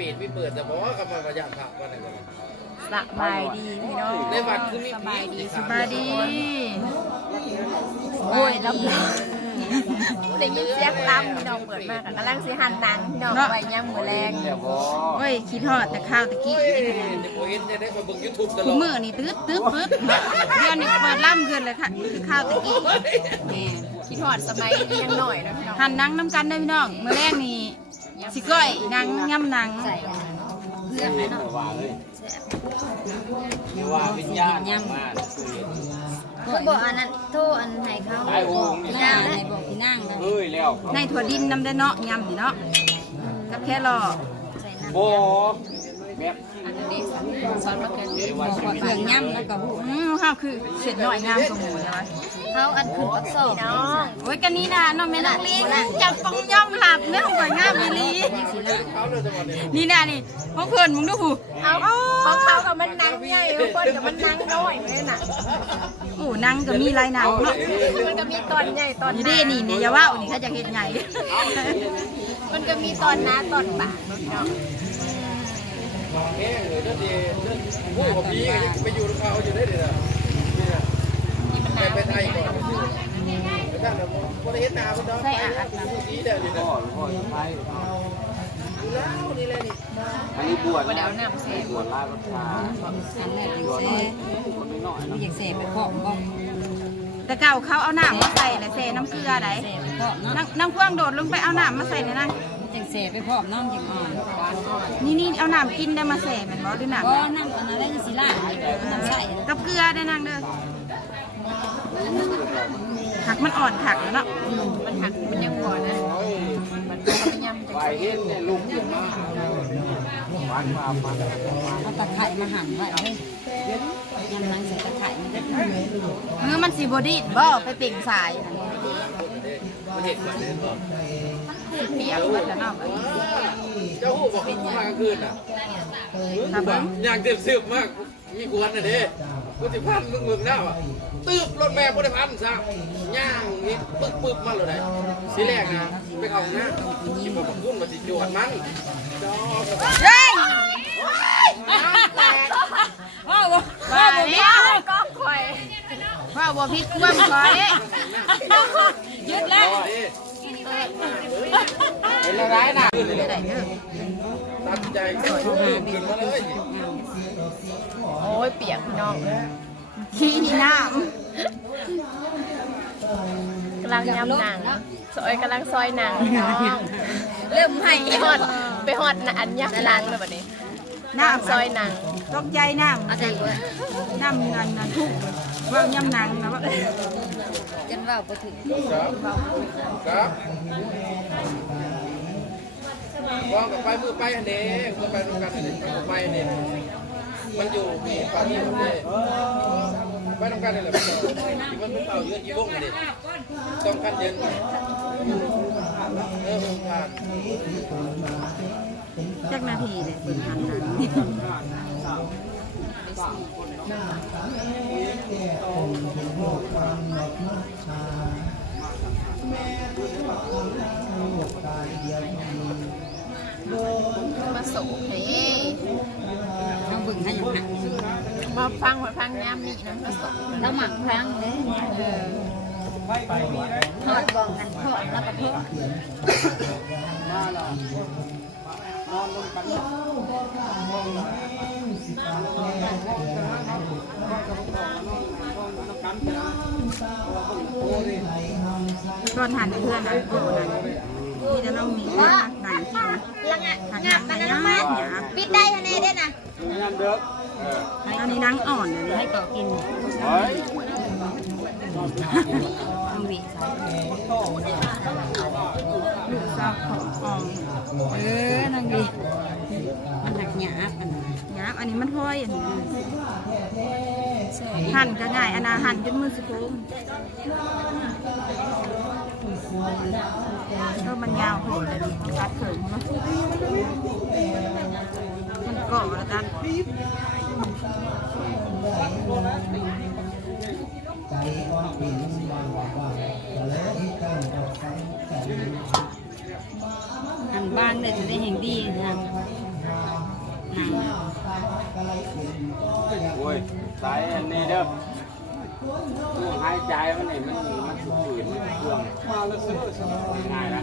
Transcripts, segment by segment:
ปิดไม่เปิดแต่บอกว่ากับมันประหยัดผักวันไหนกันสบายดีพี่น้องในบัตรคือมีสบายดีสบายดีโอ้ยรับได้ยินเสียงลำพี่น้องเปิดมากกำลังสิหันหนังพี่น้องไว้ย่ำมือแรงโอ้ยคิดฮอดแต่ข้าวตะกี้ไมเห็นจะได้มาเบิ่งยูทูบตลคุมือนี่ตืดตืดปึ๊ดเดี๋ยวนี้เปิดล่ำเกินเลยค่ะคือข้าวตะกี้แหม่คิดฮอดสมัยเรียหน่อยนะพี่น้องหันหนังน้ำกันเด้พี่น้องมือแรกนี่ สิก้อยหนังย่ำหนังเพื่อนไหมเนาะว่าเลยว่าวิญญาณมาเขาบอกอันนั้นโทษอันไหนเขาไอ้โอ่งพี่นางไหนบอกพี่นางนะเฮ้ยแล้วในถั่วดินน้ำได้อเนาะย่ำนี่เนาะกับแค่รอใส่น้โบแบบอันนี้สอนมาเกินเอว่าชีวิตำเครื่องย่ำแล้วก็หูอืมข้าวคือเสร็จหน่อยงามกว่าหมูใช่ไหม เขาอันขึ้นปักศอกน้องโอ้ยกันนี้นะน้องแม่นักเลี้ยงจับปองย่อมหลับเนื้อของข่อยงามอีหลีเขาเลยจังหวะนี้นี่นะนี่พวกเพื่อนมึงดูผู้เอาของเขากับมันนังใหญ่บางคนกับมันนังน้อยเลยน่ะโอ้นังก็มีหลายหนังเนาะมันก็มีตอนใหญ่ตอนนี่หเด้นานี่เนี่ยอย่าว่านี่เขาจะเห็นใหญ่มันก็มีตอนหน้าตอนปากเนาะพี่น้องแห้งเลยนั่นดีผู้ของพี่ไปอยู่กับเขาอยู่ได้เลยนะ ไปไปไทยก่อนนนั้นพอได้เห็นหน้ามันนาะไปผู้นี้เดี๋ยวนี้นะไปอยู่แล้วนี่แหละนี่อันนี้บวชว่าเดี๋ยวน้ำเสพบวชลายพระชาอันแรกยังเซ่ไม่อยากเซ่ไปพอกบ้องแต่เก่าเขาเอาหน้ำมาใส่เลยเซน้ำเกลือไหนเซ่ไปพอกเนาะนั่งนั่งพ่วงโดดลงไปเอาหน้ำมาใส่เลยนั่งจังเซ่ไปพอกน้องจังอ่อนนี่นี่เอาหน้ำกินได้มาใส่แมันบ่ด้วยน้ก็น้ำอันนั้นได้สิล่าน้ำใส่กับเกลือได้นั่งเด้อ หักมันอ่อนขักแล้วเนาะมันหักมันยังบ่อนะมันก็ไม่ยำจะไปเห็นเนี่ยลูกขึ้นมาฟันมาฟันเอาตะไคร้มาหั่นไว้เฮ้ยยำนังใส่ตะไคร้มันก็เมื่อมันสีบอดี้บ่ไปเปล่งสายเปียกหมดแล้วเนาะเจ้าหูบอกเขามากลางคืนอะครับผมอย่างเต็มสิบมากมีกวนน่ะเด้กูสิพันมึงมึงหน้าอะ ตึบรถแม่กูได้พันซะย่างนี่ปึ๊บปึ๊บมาเลยได้สิแรกนะไปเข้าหน้าที่มาบักกุ้นมาสิจวดมันจอเฮ้ยว้าวว่าบ่พิษก็คอยว่าบ่พิษกวมคอยยึดแล้วเห็นอะไรน่ะได้เด้อตัดใจขึ้นมาเลยโอ้ยเปียกพี่น้อง ขี้น้กำลังยำหนังซอยกำลังซอยหนังเริ่มให้ไปฮอดไปฮอดอันยำหนังเลยแบบนี้ำน้ำซอยหนังตกใจน้ำเอาใจกูน้ำเงินน่ะทุกว่าย่ำหนังนะว่าจนว่าบ่ถึงครับครับวางกับไปมือไปอันนี้มือไปตรงกันอันนี้ไปเนี่ย มันอยู่มีปาร์ตี้ของนี่ไปตรงกันนี่แหละที่มันเป็นเต่าเยอะยี่วงนี่ต้องกันเย็นเออผ่านจักนาทีเลยเปิดหันหนังมาสูบเฮ้อาบึงให้ยังหัก มาฟังมาฟังยำนี่นะแล้วหมักครั้งเลยทอดบองกันทอดแล้วก็ทอดก่อนหันเพื่อนนะโอ้นั่นที่จะต้องมีหนังกินลังอะงับมันนะน้องมันปิดได้คะแนนได้นะงานเด้อ อันนี้นังอ่อนเลยวให้ต่อกินเอาหวีลูกสาวของอ่องเออนั่งดีมันหนักหยาบอันนั้นยับอันนี้มันห้อยอันนี้หั่นก็ง่ายอันนาหั่นจนมือสิโค้งก็มันยาวโหดเลยตัดเขิงเนาะมัน เกาะแล้วกันหันบ้านเลยจะได้แห่งดีนะโอ้ยสายอันนี้เด้อตู้หายใจมันนี่มันมันสุดฝืนมันเครื่องมาแล้วซื้อง่ายนะ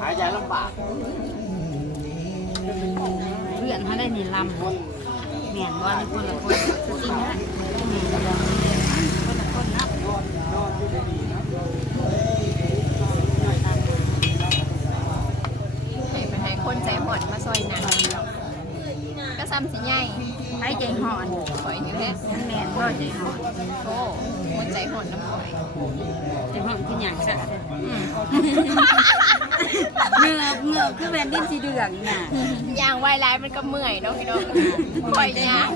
หายใจลำบากเพื่อนเขาได้นี่ลำ คนแม่นว่าคนละคนสตินะคนละคนนะให้ไปให้คนใจหมดมาซอยหนังก็ซ้ำสิใหญ่ ให้ใจหอนข่อยอยู่เฮ็ดแม่นก็ใจหอนโอ้มันใจหดน้ำข่อยจะห้องคืออย่างซะเหงือกเหงือกคือแผ่นดินสีเหลืองน่ะย่างไวไลายมันก็เมื่อยเนาะพี่น้องข่อยย่าง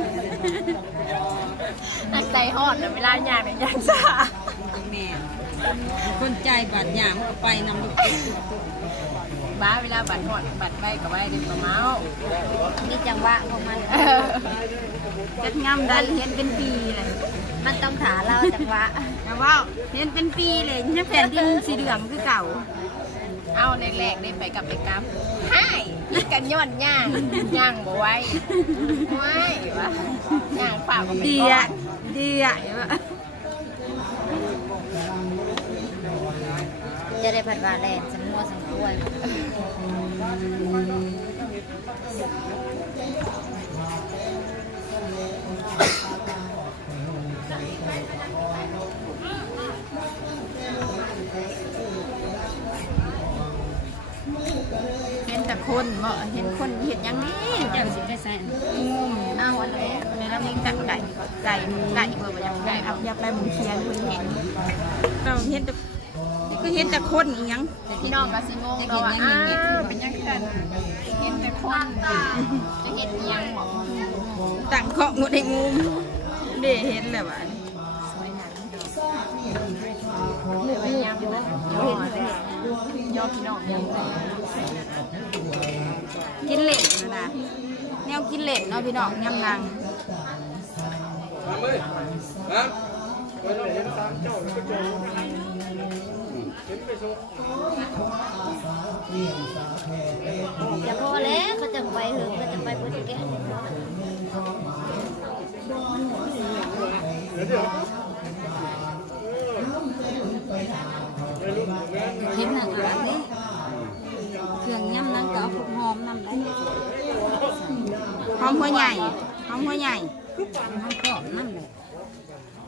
อันใจหอดน่ะเวลาย่างเนี่ยย่างซ่าแม่คนใจบาดหยามก็ไปนำลูก บ้าเวลาบัดหอดบัดไว้กับไว้เด็กประเมานี่จังหวะของมันเออจัดงามดันเห็นเป็นปีเลยมันต้องถาเราจังหวะแต่ว่าเห็นเป็นปีเลยนี่แผ่นดินสีเหลืองคือเก่า เอาแรกๆได้ไปกับไปกับให้พี่กันย้อนย่างย่างบ่ไหว้ไหว้วะย่างฝากก็ไปเดีก่ยอนเดียว่าจะได้ผัดวาแลนสังมัว สังกวยเห็นแต่คนบ่เห็นคนเห็นย่างนี้เจ้าสิไปใส่งมเอาอันไหนในลำนี้จักไก่ไก่ไก่เบอร์ยังไก่เอาอย่าไปหมุนเชียนคุณเห็นเราเห็นแต่ ก็เห็นแต่คนอีหยังพี่น้องก็สิงงเนาะว่าอ้าวเป็นยังไงเห็นแต่คนจะเห็นอิหยังหมอต่างเคาะหมดในงูมเด้เห็นแล้วว่ะเหลือไปยำนะยอดเลยยอดพี่น้องยำเลยกินเหล็กนะนะแนวกินเหล็กเนาะพี่น้องยำลังทำเลยนะ อย่าพอแล้วเขาจะไปเหอะเขาจะไปโปรตุเกเดี๋ยวเดี๋ยวเห็นนี่เครื่องย่ำนั่งก็เอาพวกหอมนำได้หอมหัวใหญ่หอมหัวใหญ่หอมกรอบนั่นแหละ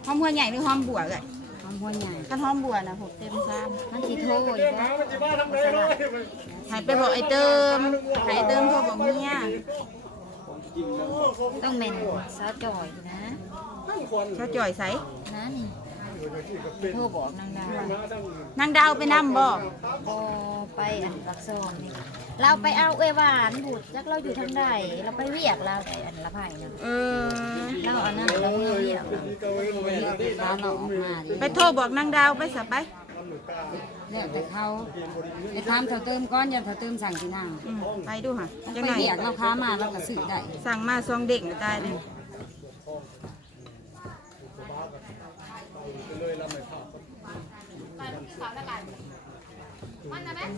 หอมหัวใหญ่หรือหอมบัวเลย อมหัวใหญ่ถ้าหอมบัวนะผมเต็มซ้มันสีโทอยู่หามันจะมาทำไงเลยำให้ไปบอกไอ้เติมให้ไอ้เติมโทรบอกเมียต้องเป็นสาวจ่อยนะเขาจ่อยใสนะนี่โทรบอกนางดาวนางดาวไปนำบ่พอไปอันรักซองนี่เราไปเอาเอหวานบุตรจักเราอยู่ทางใดเราไปเรียกเราแต่อันละไผ่นะเออเราเอานั่นเราเรียกเรา ร้านเราออกมาไปโทรบอกนางดาวไปสับไป เนี่ยแต่เขาไปทำเถาเติมก้อนอย่าเถาเติมสั่งที่นางอืมไปดูค่ะจังไปหนเรียกเราค้ามาเราก็ซื้อได้สั่งมาซองเด็กตายเลย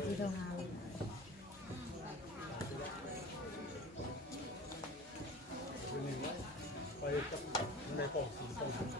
ที่โรงงานเฮ้ยมันลงดูมั